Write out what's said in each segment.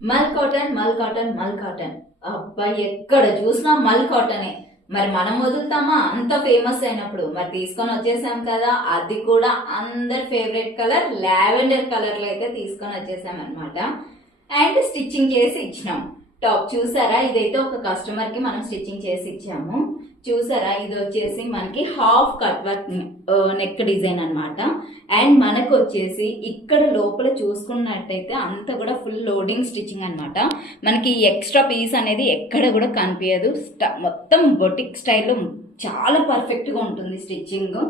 మల్ కాటన్ మల్ కాటన్ మల్ కాటన్. అబ్బాయి ఎక్కడ చూసినా మల్ కాటనే. మరి మనం వదులుతామా అంత ఫేమస్ అయినప్పుడు? మరి తీసుకొని వచ్చేసాం కదా, అది కూడా అందరి ఫేవరెట్ కలర్ లావెండర్ కలర్ లో అయితే తీసుకొని వచ్చేసాం అనమాట. అండ్ స్టిచ్చింగ్ చేసి ఇచ్చినాం. టాప్ చూసారా, ఇదైతే ఒక కస్టమర్ కి మనం స్టిచ్చింగ్ చేసి ఇచ్చాము. చూసారా, ఇది వచ్చేసి మనకి half cut work neck design అనమాట. అండ్ మనకు వచ్చేసి ఇక్కడ లోపల చూసుకున్నట్టయితే అంతా కూడా ఫుల్ లోడింగ్ స్టిచ్చింగ్ అనమాట. మనకి ఎక్స్ట్రా పీస్ అనేది ఎక్కడ కూడా కనిపించదు. మొత్తం బొటిక్ స్టైల్లో చాలా పర్ఫెక్ట్ గా ఉంటుంది స్టిచ్చింగ్.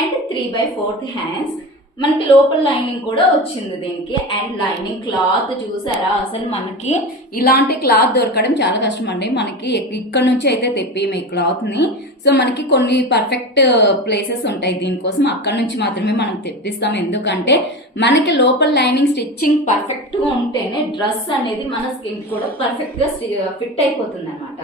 And 3/4 hands. మనకి లోపల లైనింగ్ కూడా వచ్చింది దీనికి. అండ్ లైనింగ్ క్లాత్ చూసారా, అసలు మనకి ఇలాంటి క్లాత్ దొరకడం చాలా కష్టం అండి. మనకి ఇక్కడ నుంచి అయితే తెప్పిము ఈ క్లాత్ ని. సో మనకి కొన్ని పర్ఫెక్ట్ ప్లేసెస్ ఉంటాయి దీనికోసం, అక్కడ నుంచి మాత్రమే మనం తెప్పిస్తాం. ఎందుకంటే మనకి లోపల లైనింగ్ స్టిచ్చింగ్ పర్ఫెక్ట్ గా ఉంటేనే డ్రెస్ అనేది మన స్కిన్ కూడా పర్ఫెక్ట్ గా ఫిట్ అయిపోతుంది అనమాట.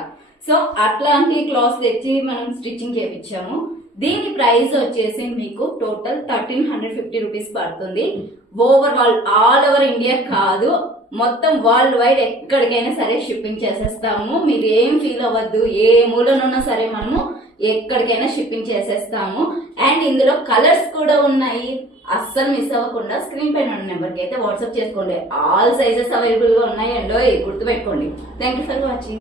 సో అట్లాంటి క్లాత్స్ తెచ్చి మనం స్టిచ్చింగ్ చేయించాము. దీని ప్రైస్ వచ్చేసి మీకు టోటల్ 1350 రూపీస్ పడుతుంది. ఆల్ ఓవర్ ఇండియా కాదు, మొత్తం వరల్డ్ వైడ్ ఎక్కడికైనా సరే షిప్పింగ్ చేసేస్తాము. మీరు ఏం ఫీల్ అవ్వద్దు, ఏ మూలనున్నా సరే మనము ఎక్కడికైనా షిప్పింగ్ చేసేస్తాము. అండ్ ఇందులో కలర్స్ కూడా ఉన్నాయి. అస్సలు మిస్ అవ్వకుండా స్క్రీన్ పైన ఉన్న నెంబర్కి అయితే వాట్సాప్ చేసుకోండి. ఆల్ సైజెస్ అవైలబుల్ గా ఉన్నాయండో, గుర్తుపెట్టుకోండి. Thank you for watching.